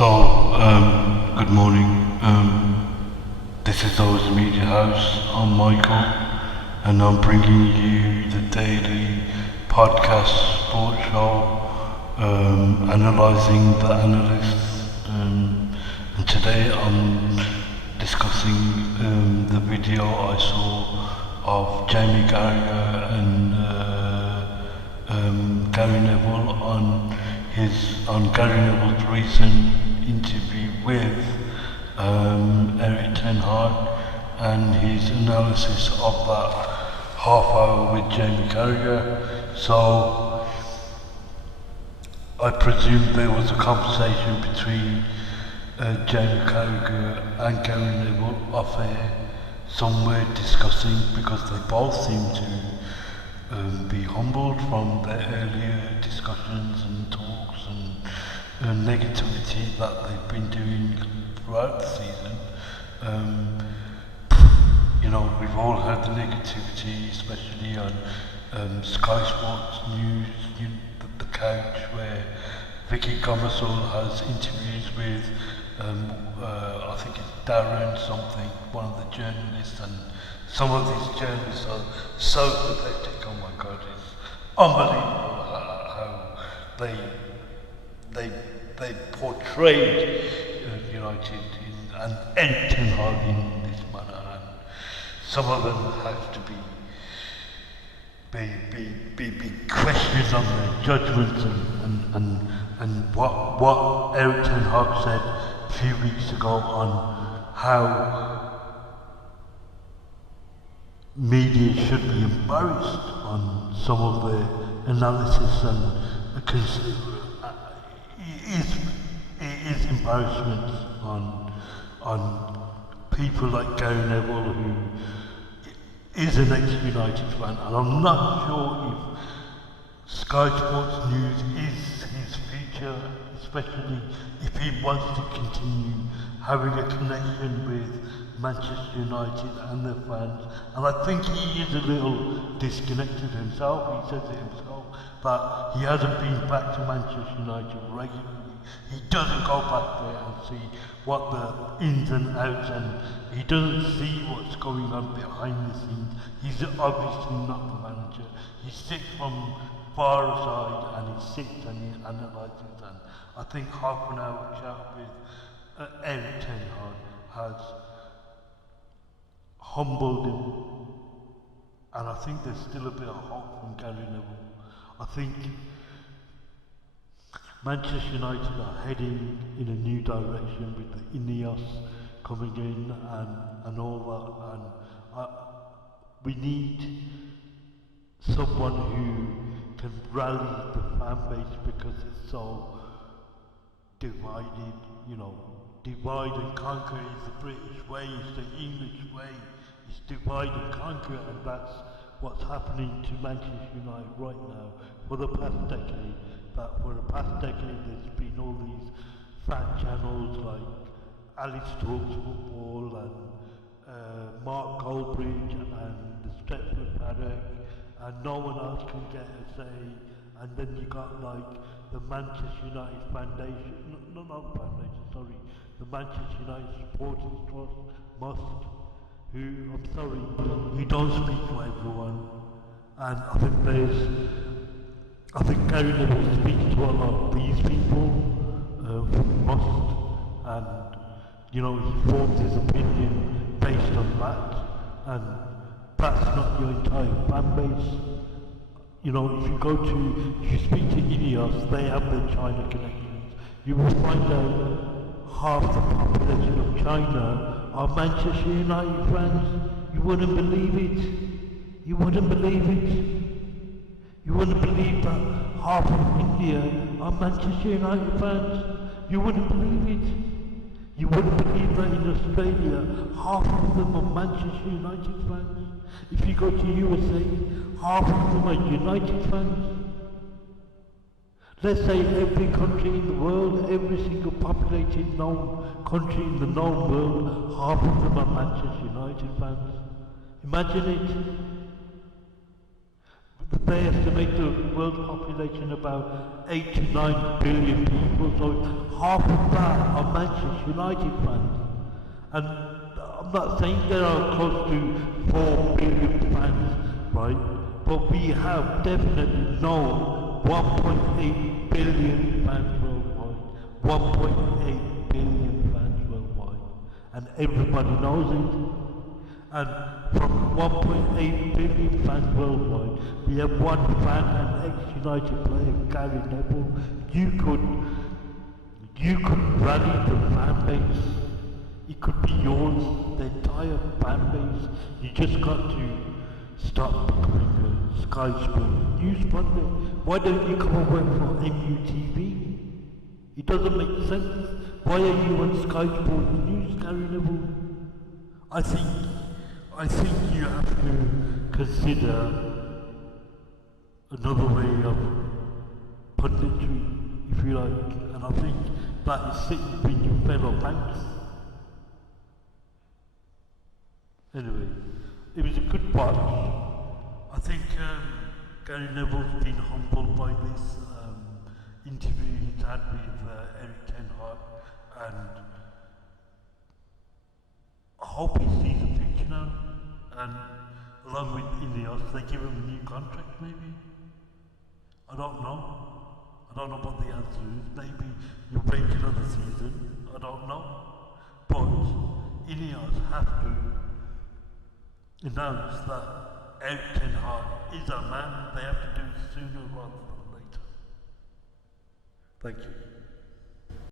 Good morning. This is O's Media House. I'm Michael, and I'm bringing you the daily podcast sports show, analysing the analysts. And today I'm discussing the video I saw of Jamie Carragher and Gary Neville on Gary Neville's recent interview with Eric Ten Hag and his analysis of that half hour with Jamie Carragher. So I presume there was a conversation between Jamie Carragher and Gary Neville off air, somewhere discussing, because they both seem to be humbled from their earlier discussions and talks and negativity that they've been doing throughout the season. We've all heard the negativity, especially on Sky Sports News, the couch, where Vicky Gomersall has interviews with, I think it's Darren something, one of the journalists, and some of these journalists are so pathetic. Oh my God, it's unbelievable how they portrayed United and Eric Ten Hag in this manner, and some of them have to be questioned on their judgments and what Eric Ten Hag said a few weeks ago on how media should be embarrassed on some of their analysis, and it is embarrassment on people like Gary Neville, who is an ex-United fan, and I'm not sure if Sky Sports News is his future, especially if he wants to continue having a connection with Manchester United and their fans. And I think he is a little disconnected himself. He says it himself that he hasn't been back to Manchester United regularly. He doesn't go back there and see what the ins and outs, and he doesn't see what's going on behind the scenes. He's obviously not the manager. He sits from far aside and he sits and he analyses, and I think half an hour chat with Eric Ten Hag has humbled him, and I think there's still a bit of hope from Gary Neville. I think Manchester United are heading in a new direction with the Ineos coming in and all that, and we need someone who can rally the fan base, because it's so divided. Divide and conquer is the British way, it's the English way, it's divide and conquer, and that's what's happening to Manchester United right now for the past decade. That for the past decade there's been all these fan channels like Alex Talks Football and Mark Goldbridge and the Stretford Paddock, and no one else can get a say. And then you got like the Manchester United Foundation, the Manchester United Supporters Trust, who, I'm sorry, who don't speak for everyone. And I think Gary Neville speaks to a lot of these people, and he forms his opinion based on that, and that's not your entire fan base. If you speak to Ineos, they have their China connections. You will find out half the population of China are Manchester United fans. You wouldn't believe it. You wouldn't believe it. You wouldn't believe that half of India are Manchester United fans. You wouldn't believe it. You wouldn't believe that in Australia, half of them are Manchester United fans. If you go to USA, half of them are United fans. Let's say every country in the world, every single populated known country in the known world, half of them are Manchester United fans. Imagine it. The they estimate the world population about 8 to 9 billion people, so half of that are Manchester United fans. And I'm not saying there are close to 4 billion fans, right? But we have definitely known 1.8 billion fans worldwide. 1.8 billion fans worldwide. And everybody knows it. And from 1.8 billion fans worldwide, we have one fan and ex-United player, Gary Neville. You could rally the fan base. It could be yours, the entire fan base. You just got to stop becoming a Sky Sports news pundit. Why don't you come and work for MUTV? It doesn't make sense. Why are you on Sky Sports News, Gary Neville? I think you have to consider another way of punditry, if you like, and I think that is sitting between your fellow banks. Anyway, it was a good watch. I think Gary Neville's been humbled by this interview he's had with Eric Ten Hag, and I hope he sees the picture now, and along with Ineos, they give him a new contract maybe? I don't know. I don't know what the answer is. Maybe you'll wait another season. I don't know. But Ineos have to announce that Eric Ten Hag is a man. They have to do it sooner rather than later. Thank you.